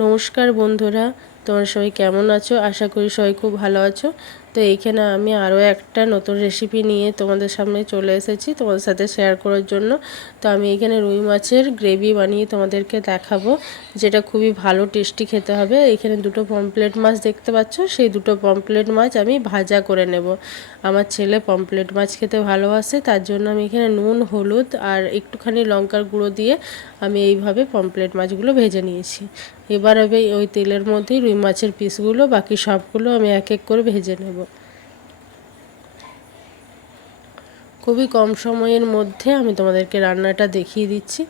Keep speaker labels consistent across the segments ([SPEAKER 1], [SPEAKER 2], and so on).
[SPEAKER 1] নমস্কার বন্ধুরা, তোমরা সবাই কেমন আছো? আশা করি সবাই খুব ভালো আছো। তো এইখানে আমি আরও একটা নতুন রেসিপি নিয়ে তোমাদের সামনে চলে এসেছি তোমাদের সাথে শেয়ার করার জন্য। তো আমি এখানে রুই মাছের গ্রেভি বানিয়ে তোমাদেরকে দেখাবো, যেটা খুবই ভালো টেস্টি খেতে হবে। এখানে দুটো পমপ্লেট মাছ দেখতে পাচ্ছ, সেই দুটো পমপ্লেট মাছ আমি ভাজা করে নেব। আমার ছেলে পমপ্লেট মাছ খেতে ভালোবাসে, তার জন্য আমি এখানে নুন, হলুদ আর একটুখানি লঙ্কার গুঁড়ো দিয়ে আমি এইভাবে পমপ্লেট মাছগুলো ভেজে নিয়েছি। এবার আমি ওই তেলের মধ্যেই রুই মাছের পিসগুলো, বাকি সবগুলো আমি এক এক করে ভেজে নেব। খুবই কম সময়ের মধ্যে আমি তোমাদেরকে রান্নাটা দেখিয়ে দিচ্ছি।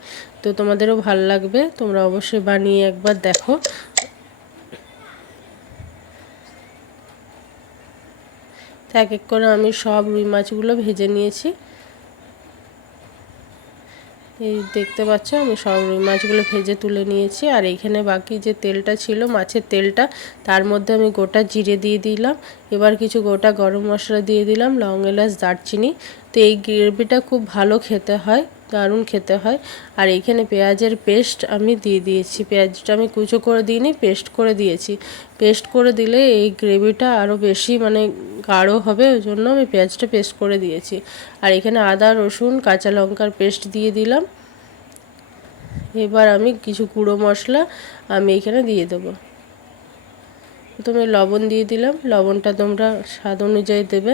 [SPEAKER 1] তো তোমাদেরও ভালো লাগবে, তোমরা অবশ্যই বানিয়ে একবার দেখো। এক এক করে আমি সব রুই মাছগুলো ভেজে নিয়েছি। এই দেখতে পাচ্ছ, আমি সব রুই মাছগুলো ভেজে তুলে নিয়েছি। আর এখানে বাকি যে তেলটা ছিল, মাছের তেলটা, তার মধ্যে আমি গোটা জিরে দিয়ে দিলাম। এবার কিছু গোটা গরম মশলা দিয়ে দিলাম, লং এলাচ, দারচিনি তো এই গ্রেভিটা খুব ভালো খেতে হয়, দারুণ খেতে হয়। আর এইখানে পেঁয়াজের পেস্ট আমি দিয়ে দিয়েছি। পেঁয়াজটা আমি কুচো করে দিইনি, পেস্ট করে দিয়েছি। পেস্ট করে দিলে এই গ্রেভিটা আরও বেশি মানে গাঢ় হবে, ওই জন্য আমি পেঁয়াজটা পেস্ট করে দিয়েছি। আর এখানে আদা, রসুন, কাঁচা লঙ্কার পেস্ট দিয়ে দিলাম। এবার আমি কিছু গুঁড়ো মশলা আমি এখানে দিয়ে দেবো। প্রথমে লবণ দিয়ে দিলাম। লবণটা তোমরা স্বাদ অনুযায়ী দেবে।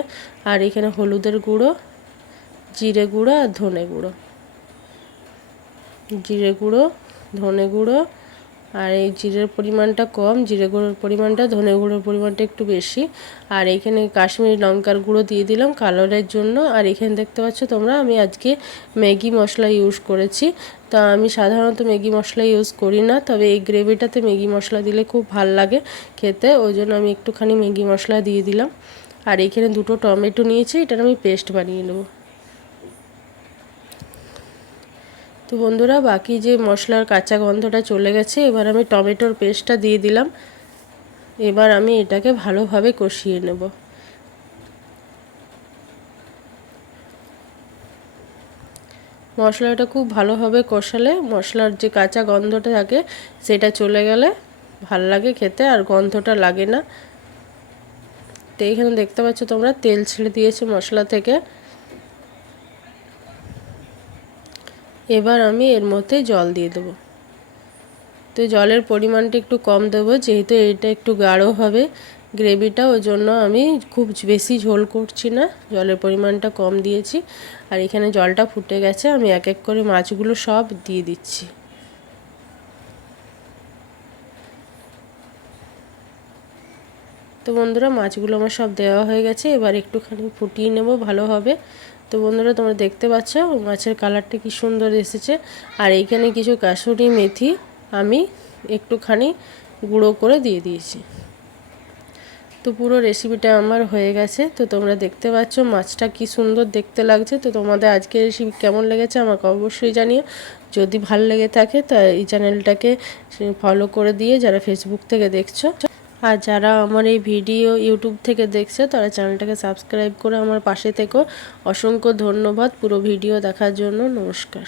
[SPEAKER 1] আর এখানে হলুদের গুঁড়ো জিরে গুঁড়ো আর ধনে গুঁড়ো। জিরে গুঁড়ো, ধনে গুঁড়ো আর এই জিরের পরিমাণটা কম, জিরে গুঁড়োর পরিমাণটা, ধনে গুঁড়োর পরিমাণটা একটু বেশি। আর এখানে কাশ্মীরি লঙ্কার গুঁড়ো দিয়ে দিলাম কালারের জন্য। আর এখানে দেখতে পাচ্ছ তোমরা, আমি আজকে ম্যাগি মশলা ইউজ করেছি। তা আমি সাধারণত ম্যাগি মশলা ইউজ করি না, তবে এই গ্রেভিটাতে ম্যাগি মশলা দিলে খুব ভালো লাগে খেতে। ওই জন্য আমি একটুখানি ম্যাগি মশলা দিয়ে দিলাম। আর এখানে দুটো টমেটো নিয়েছি, এটার আমি পেস্ট বানিয়ে নেব। তো বন্ধুরা, বাকি যে মশলার কাঁচা গন্ধটা চলে গেছে, এবার আমি টমেটোর পেস্টটা দিয়ে দিলাম। এবার আমি এটাকে ভালোভাবে কষিয়ে নেব। মশলাটা খুব ভালোভাবে কষালে মশলার যে কাঁচা গন্ধটা থাকে, সেটা চলে গেলে ভালো লাগে খেতে আর গন্ধটা লাগে না। তো এইখানে দেখতে পাচ্ছ তোমরা, তেল ছেড়ে দিয়েছে মশলা থেকে। এবার আমি এর মধ্যে জল দিয়ে দেবো। তো জলের পরিমাণটা একটু কম দেবো, যেহেতু এটা একটু গাঢ় হবে। গ্রেভিটা ওই জন্য আমি খুব বেশি ঝোল করছি না, জলের পরিমাণটা কম দিয়েছি। আর এখানে জলটা ফুটে গেছে, আমি এক এক করে মাছগুলো সব দিয়ে দিচ্ছি। তো বন্ধুরা মাছগুলো আমার সব দেওয়া হয়ে গেছে, এবার একটুখানি ফুটিয়ে নেব ভালোভাবে তো বন্ধুরা তোমরা দেখতে পাচ্ছ মাছের কালারটা কি সুন্দর এসেছে। আর এইখানে কিছু কাসুরি মেথি আমি একটুখানি গুঁড়ো করে দিয়ে দিয়েছি। তো পুরো রেসিপিটা আমার হয়ে গেছে। তো তোমরা দেখতে পাচ্ছ মাছটা কি সুন্দর দেখতে লাগছে। তো তোমাদের আজকের রেসিপি কেমন লেগেছে আমাকে অবশ্যই জানিও। যদি ভালো লেগে থাকে তা এই চ্যানেলটাকে ফলো করে দিয়ে যারা ফেসবুক থেকে দেখছ আর যারা আমার এই ভিডিও ইউটিউব থেকে দেখছে, তারা চ্যানেলটাকে সাবস্ক্রাইব করে আমার পাশে থেকো। অসংখ্য ধন্যবাদ পুরো ভিডিও দেখার জন্য। নমস্কার।